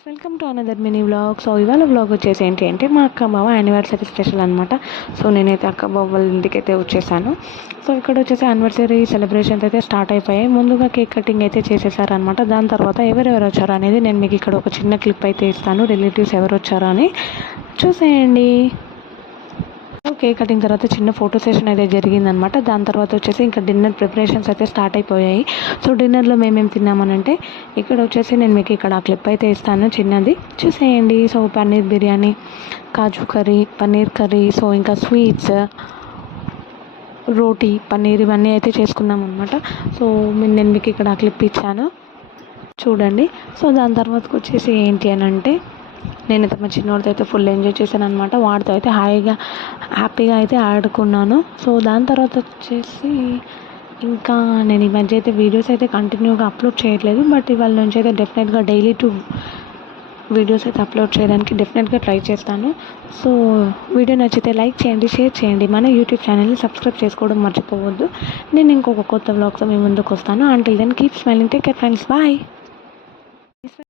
Welcome to another mini vlog. So ఇవాళ vlog వచ్చేసి ఏంటి అంటే మా అక్క బావ యానివర్సరీ స్పెషల్ అనమాట. సో నేనైతే అక్క బావ వాళ్ళ ఇంటికి అయితే వచ్చేసాను. సో ఇక్కడ వచ్చేసి యానివర్సరీ సెలబ్రేషన్స్ అయితే స్టార్ట్ అయిపోయాయి. ముందుగా కేక్ కటింగ్ అయితే చేసేసారనమాట. దాని తర్వాత ఎవరెవరు వచ్చారో అనేది నేను మీకు ఇక్కడ ఒక చిన్న క్లిప్ అయితే ఇస్తాను. రిలేటివ్స్ ఎవరు వచ్చారో అని చూసేయండి. కేక్ కటింగ్ తర్వాత చిన్న ఫోటో సెషన్ అయితే జరిగిందనమాట. దాని తర్వాత వచ్చేసి ఇంకా డిన్నర్ ప్రిపరేషన్స్ అయితే స్టార్ట్ అయిపోయాయి. సో డిన్నర్లో మేమేం తిన్నామనంటే ఇక్కడ వచ్చేసి నేను మీకు ఇక్కడ ఆ క్లిప్ అయితే ఇస్తాను చిన్నది, చూసేయండి. సో పన్నీర్ బిర్యానీ, కాజు కర్రీ, పన్నీర్ కర్రీ, సో ఇంకా స్వీట్స్, రోటీ, పన్నీర్ ఇవన్నీ అయితే చేసుకున్నాం అనమాట. సో నేను మీకు ఇక్కడ ఆ క్లిప్ ఇచ్చాను చూడండి. సో దాని తర్వాతకు వచ్చేసి ఏంటి అని అంటే నేనైతే మా చిన్నోడితో అయితే ఫుల్ ఎంజాయ్ చేశాను అనమాట. వాడితో అయితే హ్యాపీగా అయితే ఆడుకున్నాను. సో దాని తర్వాత వచ్చేసి ఇంకా నేను ఈ మధ్య అయితే వీడియోస్ అయితే కంటిన్యూగా అప్లోడ్ చేయట్లేదు. బట్ ఇవాళ నుంచి అయితే డెఫినెట్గా డైలీ 2 వీడియోస్ అయితే అప్లోడ్ చేయడానికి డెఫినెట్గా ట్రై చేస్తాను. సో వీడియో నచ్చితే లైక్ చేయండి, షేర్ చేయండి, మన యూట్యూబ్ ఛానల్ని సబ్స్క్రైబ్ చేసుకోవడం మర్చిపోవద్దు. నేను ఇంకొక కొత్త వ్లాగ్తో మీ ముందుకు వస్తాను. Until then keep smiling, take care friends, bye.